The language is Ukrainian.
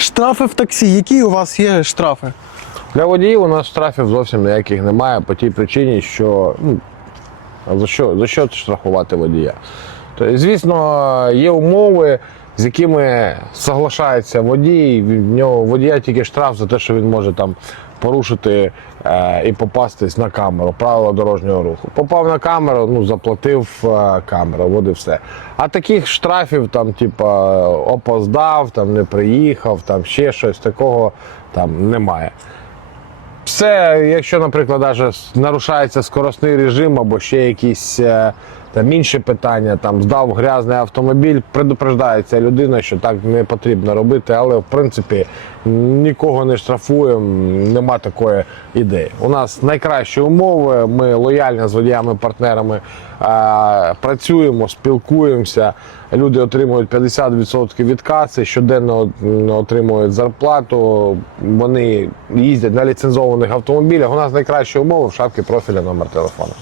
Штрафи в таксі. Які у вас є штрафи? Для водіїв у нас штрафів зовсім ніяких немає по тій причині, що ну, за що, за що штрафувати водія? Тобто, звісно, є умови, з якими соглашається водій. В нього водія тільки штраф за те, що він може там порушити е, і попастись на камеру, правила дорожнього руху. Попав на камеру, ну заплатив е, камеру, от і все. А таких штрафів, там, типа, опоздав, там не приїхав, там ще щось такого там немає. Все, якщо, наприклад, даже нарушається скоростний режим або ще якісь е, там інші питання, там здав грязний автомобіль, предупреждається людина, що так не потрібно робити, але в принципі нікого не штрафуємо, нема такої ідеї. У нас найкращі умови, ми лояльні з водіями-партнерами працюємо, спілкуємося. Люди отримують 50% від каси, щоденно отримують зарплату. Вони їздять на ліцензованих автомобілях. У нас найкращі умови в шапці профіля номер телефону.